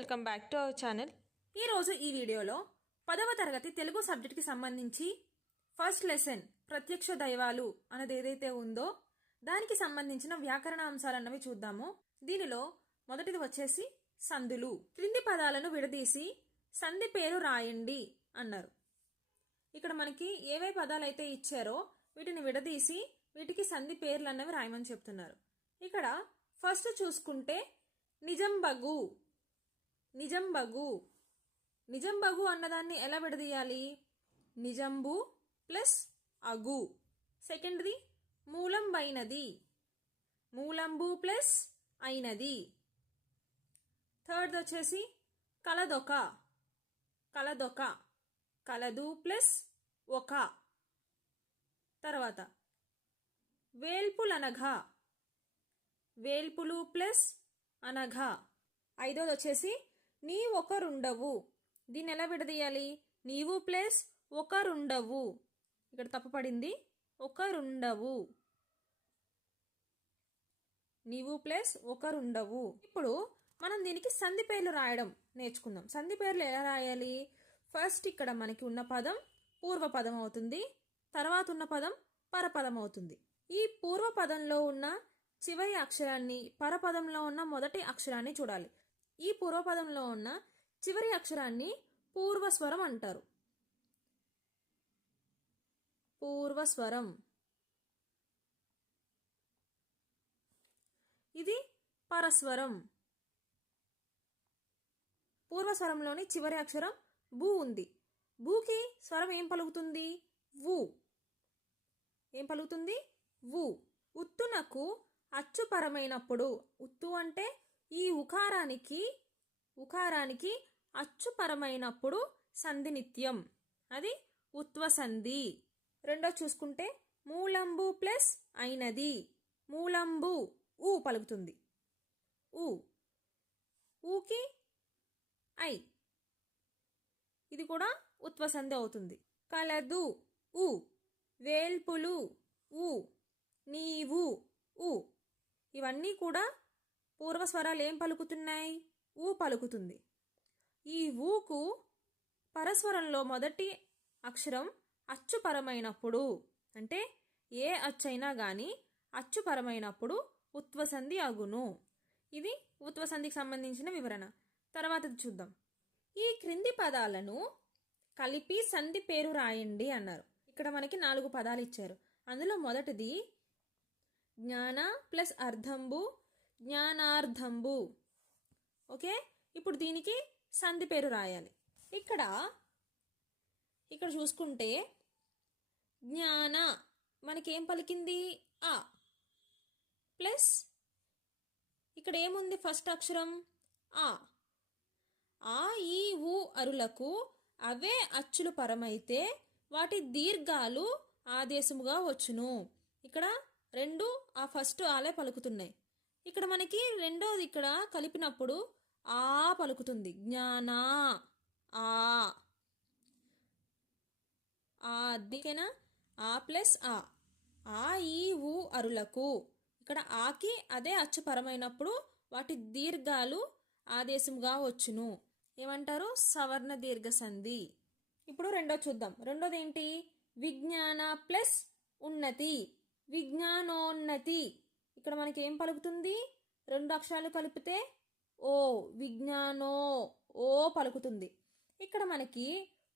Welcome back to our channel. ఈరోజు ఈ వీడియోలో 10వ తరగతి తెలుగు సబ్జెక్ట్కి సంబంధించి ఫస్ట్ లెసన్ ప్రత్యక్ష దైవాలు అనేది ఏదైతే ఉందో దానికి సంబంధించిన వ్యాకరణ అంశాలన్నవి చూద్దాము. దీనిలో మొదటిది వచ్చేసి సందులు. క్రింది పదాలను విడదీసి సంధి పేరు రాయండి అన్నారు. ఇక్కడ మనకి ఏవే పదాలు అయితే ఇచ్చారో వీటిని విడదీసి వీటికి సంధి పేర్లు అన్నవి రాయమని చెప్తున్నారు. ఇక్కడ ఫస్ట్ చూసుకుంటే నిజంబగు. నిజంబగు నిజంబగు అన్నదాన్ని ఎలా విడదీయాలి? నిజంబు ప్లస్ అగు. సెకండ్ది మూలంబైనది. మూలంబు ప్లస్ అయినది. థర్డ్ వచ్చేసి కలదొక. కలదొక కలదు ప్లస్ ఒక. తర్వాత వేల్పులనఘ. వేల్పులు ప్లస్ అనఘ. ఐదోది వచ్చేసి నీ ఒకరుండవు. దీన్ని ఎలా విడదీయాలి? నీవు ప్లస్ ఒకరుండవు. ఇక్కడ తప్పుపడింది, ఒకరుండవు. నీవు ప్లస్ ఒకరుండవు. ఇప్పుడు మనం దీనికి సంధి పేర్లు రాయడం నేర్చుకుందాం. సంధి పేర్లు ఎలా రాయాలి? ఫస్ట్ ఇక్కడ మనకి ఉన్న పదం పూర్వపదం అవుతుంది, తర్వాత ఉన్న పదం పరపదం అవుతుంది. ఈ పూర్వపదంలో ఉన్న చివరి అక్షరాన్ని, పరపదంలో ఉన్న మొదటి అక్షరాన్ని చూడాలి. ఈ పూర్వపదంలో ఉన్న చివరి అక్షరాన్ని పూర్వస్వరం అంటారు. పూర్వస్వరం. ఇది పరస్వరం. పూర్వస్వరంలోని చివరి అక్షరం బూ ఉంది. బూకి స్వరం ఏం పలుకుతుంది? వు. ఏం పలుకుతుంది? వు. ఉత్తునకు అచ్చుపరమైనప్పుడు, ఉత్తు అంటే ఈ ఉకారానికి అచ్చుపరమైనప్పుడు సంధి నిత్యం, అది ఉత్వ సంధి. రెండో చూసుకుంటే మూలంబు ప్లస్ అయినది. మూలంబు ఊ పలుకుతుంది. ఊ. ఊకి ఐ, ఇది కూడా ఉత్వ సంధి అవుతుంది. కలదు ఊ. వేల్పులు ఊ. నీవు ఊ. ఇవన్నీ కూడా పూర్వస్వరాలు ఏం పలుకుతున్నాయి? ఊ పలుకుతుంది. ఈ ఊకు పరస్వరంలో మొదటి అక్షరం అచ్చుపరమైనప్పుడు, అంటే ఏ అచ్చైనా గాని అచ్చుపరమైనప్పుడు ఉత్వసంధి అగును. ఇది ఉత్వసంధికి సంబంధించిన వివరణ. తర్వాత చూద్దాం. ఈ క్రింది పదాలను కలిపి సంధి పేరు రాయండి అన్నారు. ఇక్కడ మనకి 4 పదాలు ఇచ్చారు. అందులో మొదటిది జ్ఞాన ప్లస్ అర్ధంబు, జ్ఞానార్ధంబు. ఓకే, ఇప్పుడు దీనికి సంధి పేరు రాయాలి. ఇక్కడ చూసుకుంటే జ్ఞాన మనకేం పలికింది? ఆ. ప్లస్ ఇక్కడ ఏముంది? ఫస్ట్ అక్షరం ఆ. ఆ ఈ ఊ అరులకు అవే అచ్చులు పరమైతే వాటి దీర్ఘాలు ఆదేశముగా వచ్చును. ఇక్కడ రెండు ఆ ఫస్ట్ ఆలే పలుకుతున్నాయి. ఇక్కడ మనకి రెండోది ఇక్కడ కలిపినప్పుడు ఆ పలుకుతుంది. జ్ఞానా ఆ. అందుకేనా ఆ ప్లస్ ఆ. ఆ ఈ ఊ అరులకు ఇక్కడ ఆకి అదే అచ్చు పరమైనప్పుడు వాటి దీర్ఘాలు ఆదేశముగా వచ్చును. ఏమంటారు? సవర్ణ దీర్ఘ సంధి. ఇప్పుడు రెండో చూద్దాం. రెండోది ఏంటి? విజ్ఞాన ప్లస్ ఉన్నతి. విజ్ఞానోన్నతి. ఇక్కడ మనకి ఏం పలుకుతుంది? 2 అక్షరాలు కలిపితే ఓ. విజ్ఞానో ఓ పలుకుతుంది. ఇక్కడ మనకి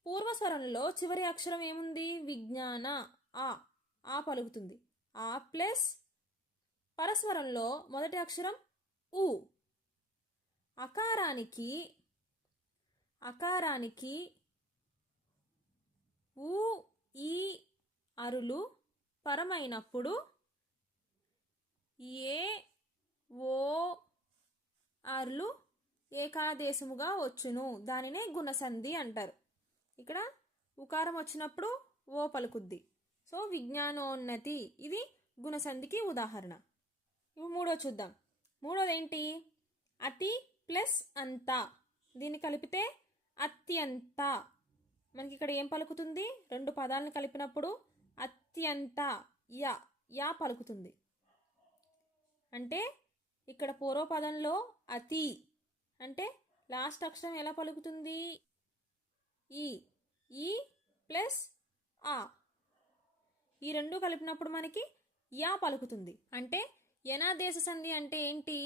పూర్వస్వరంలో చివరి అక్షరం ఏముంది? విజ్ఞాన ఆ. ఆ పలుకుతుంది. ఆ ప్లస్ పరస్వరంలో మొదటి అక్షరం ఊ. అకారానికి ఊ ఈ అరులు పరమైనప్పుడు ఏ ఓ అరులు ఏకాదేశముగా వచ్చును. దానినే గుణసంధి అంటారు. ఇక్కడ ఉకారం వచ్చినప్పుడు ఓ పలుకుద్ది. సో విజ్ఞానోన్నతి ఇది గుణసంధికి ఉదాహరణ. ఇప్పుడు మూడో చూద్దాం. మూడోది ఏంటి? అతి ప్లస్ అంత. దీన్ని కలిపితే అత్యంత. మనకి ఇక్కడ ఏం పలుకుతుంది? 2 పదాలను కలిపినప్పుడు అత్యంత యా పలుకుతుంది. అంటే ఇక్కడ పూర్వపదంలో అతి అంటే లాస్ట్ అక్షరం ఎలా పలుకుతుంది? ఈ. ఈ ప్లస్ ఆ. ఈ రెండు కలిపినప్పుడు మనకి యా పలుకుతుంది. అంటే యనాదేశ సంధి అంటే ఏంటి?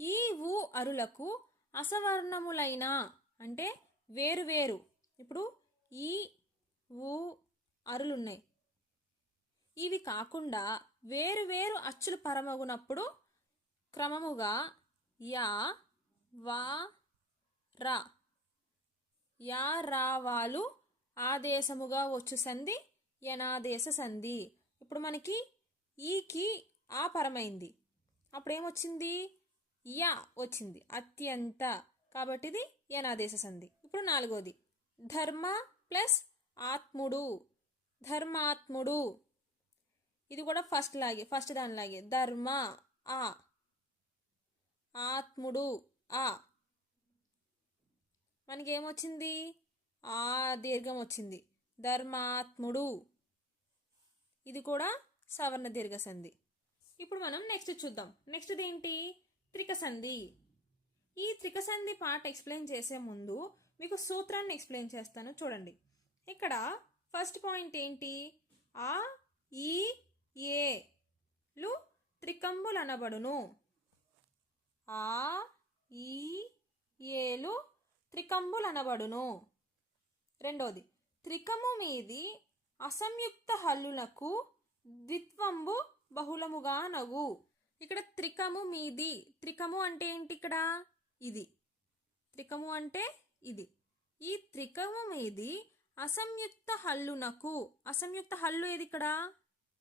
ఈ ఊ అరులకు అసవర్ణములైన అంటే వేరు వేరు. ఇప్పుడు ఈ ఊ అరులున్నాయి. ఇవి కాకుండా వేరు వేరు అచ్చులు పరమగునప్పుడు క్రమముగా యా వా రా యా రావాలు ఆదేశముగా వచ్చు సంధి యనాదేశ సంధి. ఇప్పుడు మనకి ఈకి ఆ పరమైంది, అప్పుడేమొచ్చింది? యా వచ్చింది, అత్యంత. కాబట్టి ఇది యనాదేశ సంధి. ఇప్పుడు నాలుగోది ధర్మ ప్లస్ ఆత్ముడు, ధర్మాత్ముడు. ఇది కూడా ఫస్ట్ దానిలాగే ధర్మ ఆ, ఆత్ముడు ఆ. మనకేమొచ్చింది? ఆ దీర్ఘం వచ్చింది, ధర్మాత్ముడు. ఇది కూడా సవర్ణ దీర్ఘ సంధి. ఇప్పుడు మనం నెక్స్ట్ చూద్దాం. నెక్స్ట్ ఏంటి? త్రిక సంధి. ఈ త్రిక సంధి పార్ట్ ఎక్స్ప్లెయిన్ చేసే ముందు మీకు సూత్రాన్ని ఎక్స్ప్లెయిన్ చేస్తాను, చూడండి. ఇక్కడ ఫస్ట్ పాయింట్ ఏంటి? ఆ ఈ ఏలు త్రికంబులు అనబడును. ఆ ఈ ఏలు త్రికంబులు అనబడును. రెండోది త్రికము మీది అసంయుక్త హల్లులకు ద్విత్వంబు బహుళముగా నగు. ఇక్కడ త్రికము మీది, త్రికము అంటే ఏంటి? ఇక్కడ ఇది త్రికము అంటే ఇది. ఈ త్రికము మీది అసంయుక్త హల్లునకు, అసంయుక్త హల్లు ఏది? ఇక్కడ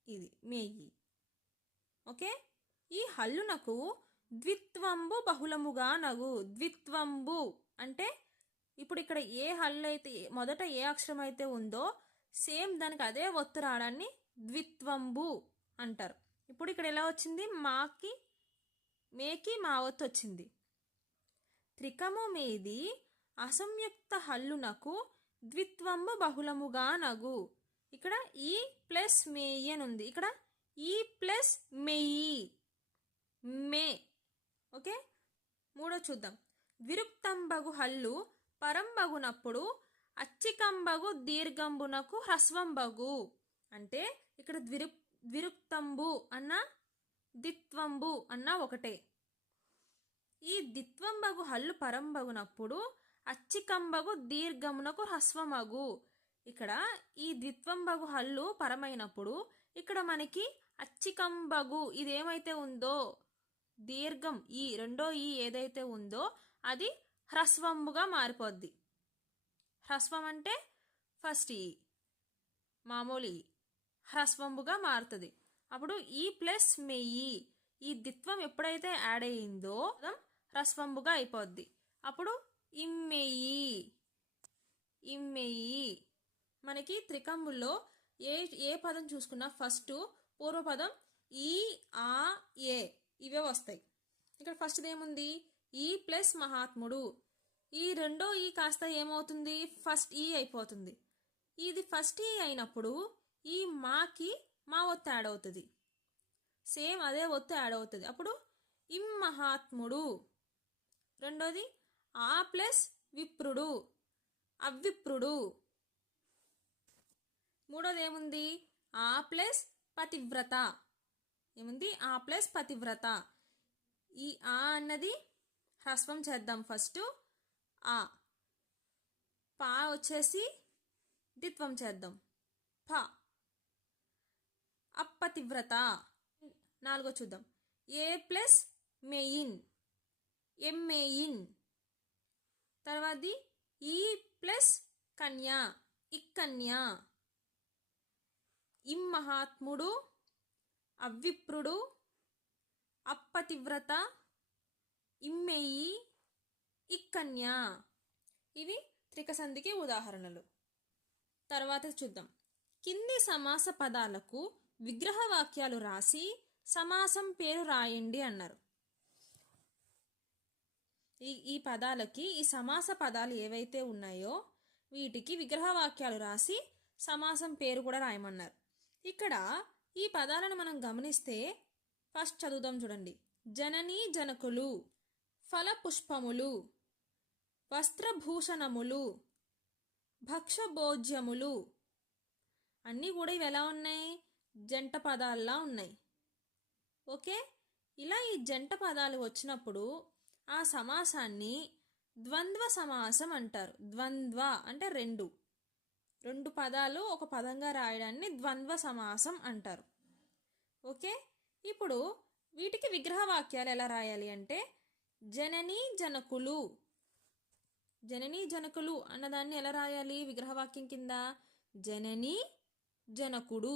ఇది మేయి. ఓకే, ఈ హల్లునకు ద్విత్వంబు బహుళముగా నగు. ద్విత్వంబు అంటే ఇప్పుడు ఇక్కడ ఏ హల్లు అయితే మొదట ఏ అక్షరం అయితే ఉందో సేమ్ దానికి అదే ఒత్తు రావడాన్ని ద్విత్వంబు అంటారు. ఇప్పుడు ఇక్కడ ఎలా వచ్చింది? మేకి మా ఒత్తు వచ్చింది. త్రికము మీది అసంయుక్త హల్లునకు ద్విత్వంబు బహుళముగా నగు. ఇక్కడ ఈ ప్లస్ మేయి అని ఉంది, ఇక్కడ ఈ ప్లస్ మెయ్యి, మే. ఓకే, మూడో చూద్దాం. ద్విరుక్తంబగు హల్లు పరంబగునప్పుడు అచ్చికంబగు దీర్ఘంబునకు హ్రస్వంబగు. అంటే ఇక్కడ ద్విరుక్తంబు అన్న దిత్వంబు అన్న ఒకటే. ఈ దిత్వంబగు హల్లు పరంబగునప్పుడు అచ్చికంబగు దీర్ఘమునకు హ్రస్వమగు. ఇక్కడ ఈ ద్విత్వంబగు హల్లు పరమైనప్పుడు ఇక్కడ మనకి అచ్చికంబగు ఇదేమైతే ఉందో దీర్ఘం, ఈ రెండో ఈ ఏదైతే ఉందో అది హ్రస్వంబుగా మారిపోద్ది. హ్రస్వం అంటే ఫస్ట్ ఈ, మామూలు ఈ హ్రస్వంబుగా మారుతుంది. అప్పుడు ఈ ప్లస్ మెయ్యి, ఈ దిత్వం ఎప్పుడైతే యాడ్ అయ్యిందో హ్రస్వంబుగా అయిపోద్ది. అప్పుడు ఇమ్మెయ్యి, ఇమ్మెయ్యి. మనకి త్రికంబుల్లో ఏ పదం చూసుకున్నా ఫస్ట్ పూర్వపదం ఈ ఆ ఏ ఇవే వస్తాయి. ఇక్కడ ఫస్ట్ ఏముంది? ఈ ప్లస్ మహాత్ముడు. ఈ రెండో ఈ కాస్త ఏమవుతుంది? ఫస్ట్ ఈ అయిపోతుంది. ఇది ఫస్ట్ ఈ అయినప్పుడు ఈ మాకి మా ఒత్తు యాడ్ అవుతుంది, సేమ్ అదే ఒత్తు యాడ్ అవుతుంది. అప్పుడు ఇం మహాత్ముడు. రెండోది ఆ ప్లస్ విప్రుడు, అవిప్రుడు. మూడోది ఏముంది? ఆ ప్లస్ పతివ్రత. ఏముంది? ఆ ప్లస్ పతివ్రత. ఈ ఆ అన్నది హ్రస్వం చేద్దాం ఫస్ట్, ఆ. పా వచ్చేసి ద్విత్వం చేద్దాం, ప. అపతివ్రత. నాలుగో చూద్దాం. ఏ ప్లస్ మెయిన్, ఎమ్మెయిన్. తర్వాతది ఈ ప్లస్ కన్య, ఇక్కన్య. ఇమ్మహాత్ముడు, అవిప్రుడు, అపతివ్రత, ఇమ్మెయి, ఇక్కన్య. ఇవి త్రికసంధికి ఉదాహరణలు. తర్వాత చూద్దాం. కింది సమాస పదాలకు విగ్రహ వాక్యాలు రాసి సమాసం పేరు రాయండి అన్నారు. ఈ పదాలకి ఈ సమాస పదాలు ఏవైతే ఉన్నాయో వీటికి విగ్రహ వాక్యాలు రాసి సమాసం పేరు కూడా రాయమన్నారు. ఇక్కడ ఈ పదాలను మనం గమనిస్తే ఫస్ట్ చదువుదాం చూడండి. జననీ జనకులు, ఫల పుష్పములు, వస్త్రభూషణములు, భక్షభోజ్యములు. అన్నీ కూడా ఇవి ఎలా ఉన్నాయి? జంట పదాల్లా ఉన్నాయి. ఓకే, ఇలా ఈ జంట పదాలు వచ్చినప్పుడు ఆ సమాసాన్ని ద్వంద్వ సమాసం అంటారు. ద్వంద్వ అంటే రెండు పదాలు ఒక పదంగా రాయడాన్ని ద్వంద్వ సమాసం అంటారు. ఓకే, ఇప్పుడు వీటికి విగ్రహ వాక్యాలు ఎలా రాయాలి అంటే జననీ జనకులు. జననీ జనకులు అన్నదాన్ని ఎలా రాయాలి విగ్రహవాక్యం కింద? జననీ జనకుడు.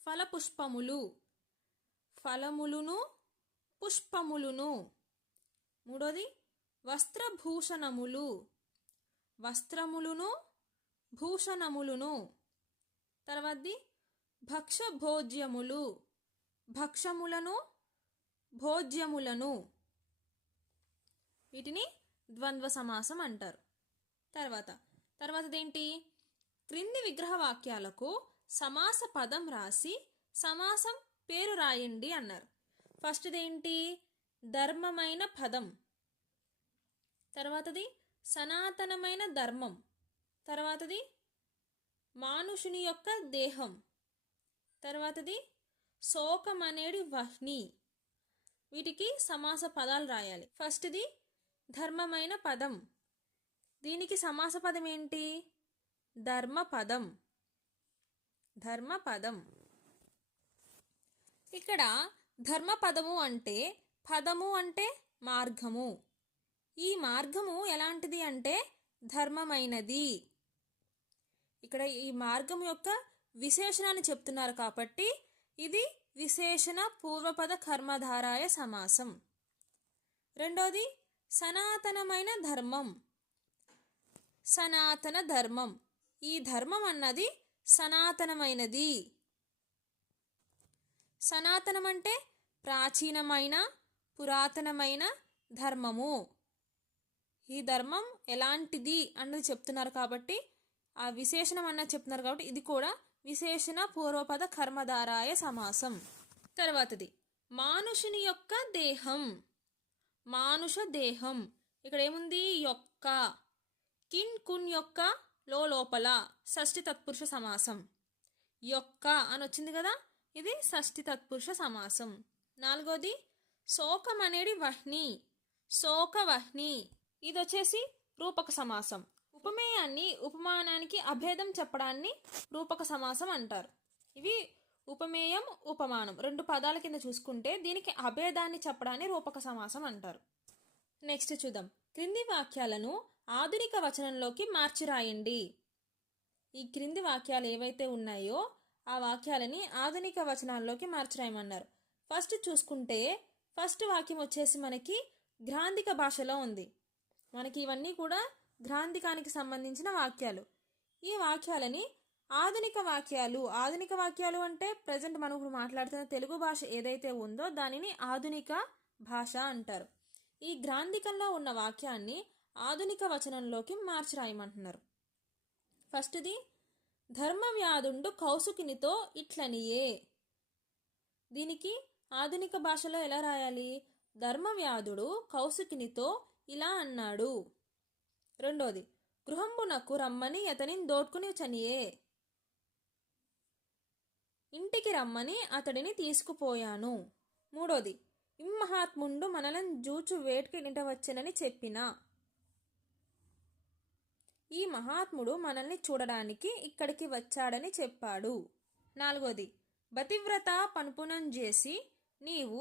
ఫలపుష్పములు, ఫలములును పుష్పములును. మూడోది వస్త్రభూషణములు, వస్త్రములును భూషణములును. తర్వాతది భక్షభోజ్యములు, భక్షములను భోజ్యములను. వీటిని ద్వంద్వ సమాసం అంటారు. తర్వాతదేంటి? క్రింది విగ్రహ వాక్యాలకు సమాస పదం రాసి సమాసం పేరు రాయండి అన్నారు. ఫస్ట్దేంటి? ధర్మమైన పదం. తర్వాతది సనాతనమైన ధర్మం. తర్వాతది మానుషుని యొక్క దేహం. తర్వాతది శోకమనేడి వహ్ని. వీటికి సమాస పదాలు రాయాలి. ఫస్ట్ది ధర్మమైన పదం. దీనికి సమాస పదం ఏంటి? ధర్మపదం. ధర్మపదం. ఇక్కడ ధర్మపదము అంటే పదము అంటే మార్గము. ఈ మార్గము ఎలాంటిది అంటే ధర్మమైనది. ఇక్కడ ఈ మార్గం యొక్క విశేషణాన్ని చెప్తున్నారు కాబట్టి ఇది విశేషణ పూర్వపద కర్మధారాయ సమాసం. రెండోది సనాతనమైన ధర్మం. సనాతన ధర్మం. ఈ ధర్మం అన్నది సనాతనమైనది. సనాతనం అంటే ప్రాచీనమైన పురాతనమైన ధర్మము. ఈ ధర్మం ఎలాంటిది అన్నది చెప్తున్నారు కాబట్టి ఆ విశేషణం అన్నది చెప్తున్నారు కాబట్టి ఇది కూడా విశేషణ పూర్వపద కర్మధారాయ సమాసం. తర్వాతది మానుషుని యొక్క దేహం. మానుష దేహం. ఇక్కడ ఏముంది? యొక్క. కిన్ కున్ యొక్క లోపల షష్ఠి తత్పురుష సమాసం. యొక్క అని వచ్చింది కదా, ఇది షష్ఠి తత్పురుష సమాసం. నాలుగోది శోకం అనేది వహ్ని. శోక వహ్ని. ఇది వచ్చేసి రూపక సమాసం. ఉపమేయాన్ని ఉపమానానికి అభేదం చెప్పడాన్ని రూపక సమాసం అంటారు. ఇవి ఉపమేయం ఉపమానం రెండు పదాల కింద చూసుకుంటే దీనికి అభేదాన్ని చెప్పడాన్ని రూపక సమాసం అంటారు. నెక్స్ట్ చూద్దాం. క్రింది వాక్యాలను ఆధునిక వచనంలోకి మార్చి రాయండి. ఈ క్రింది వాక్యాలు ఏవైతే ఉన్నాయో ఆ వాక్యాలని ఆధునిక వచనాల్లోకి మార్చి రాయమన్నారు. ఫస్ట్ చూసుకుంటే ఫస్ట్ వాక్యం వచ్చేసి మనకి గ్రాంధిక భాషలో ఉంది. మనకి ఇవన్నీ కూడా గ్రాంధికానికి సంబంధించిన వాక్యాలు. ఈ వాక్యాలని ఆధునిక వాక్యాలు. ఆధునిక వాక్యాలు అంటే ప్రజెంట్ మనం ఇప్పుడు మాట్లాడుతున్న తెలుగు భాష ఏదైతే ఉందో దానిని ఆధునిక భాష అంటారు. ఈ గ్రాంధికంలో ఉన్న వాక్యాన్ని ఆధునిక వచనంలోకి మార్చి రాయమంటున్నారు. ఫస్ట్ది ధర్మవ్యాధుండు కౌసుకినితో ఇట్లనియే. దీనికి ఆధునిక భాషలో ఎలా రాయాలి? ధర్మవ్యాధుడు కౌసుకినితో ఇలా అన్నాడు. రెండోది గృహంబునకు రమ్మని అతని దోడ్కుని చనియే. ఇంటికి రమ్మని అతడిని తీసుకుపోయాను. మూడోది ఇమ్మహాత్ముండు మనలను జూచు వేటికి నింటవచ్చెనని చెప్పిన. ఈ మహాత్ముడు మనల్ని చూడడానికి ఇక్కడికి వచ్చాడని చెప్పాడు. నాలుగోది బతివ్రత పనుపునం చేసి నీవు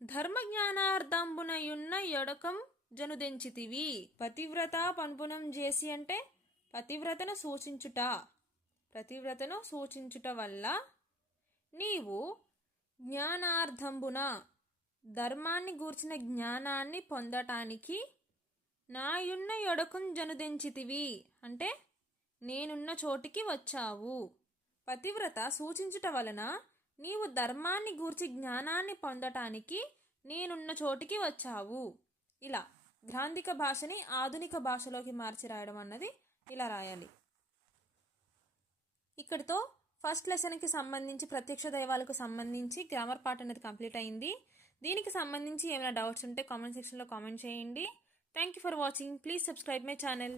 ధర్మజ్ఞానార్థంబునయున్న యొడకం జనుదెంచితివి. పతివ్రత పనుపునం చేసి అంటే పతివ్రతను సూచించుట. పతివ్రతను సూచించుట వల్ల నీవు జ్ఞానార్థంబున ధర్మాన్ని గూర్చిన జ్ఞానాన్ని పొందటానికి నాయున్న యొడకం జనుదెంచితివి అంటే నేనున్న చోటికి వచ్చావు. పతివ్రత సూచించుట వలన నీవు ధర్మాన్ని గూర్చి జ్ఞానాన్ని పొందటానికి నేనున్న చోటికి వచ్చావు. ఇలా గ్రాంధిక భాషని ఆధునిక భాషలోకి మార్చి రాయడం అన్నది ఇలా రాయాలి. ఇక్కడితో ఫస్ట్ లెసన్కి సంబంధించి ప్రత్యక్ష దైవాలకు సంబంధించి గ్రామర్ పార్ట్ అనేది కంప్లీట్ అయింది. దీనికి సంబంధించి ఏమైనా డౌట్స్ ఉంటే కామెంట్ సెక్షన్లో కామెంట్ చేయండి. Thank you for watching. Please subscribe my channel.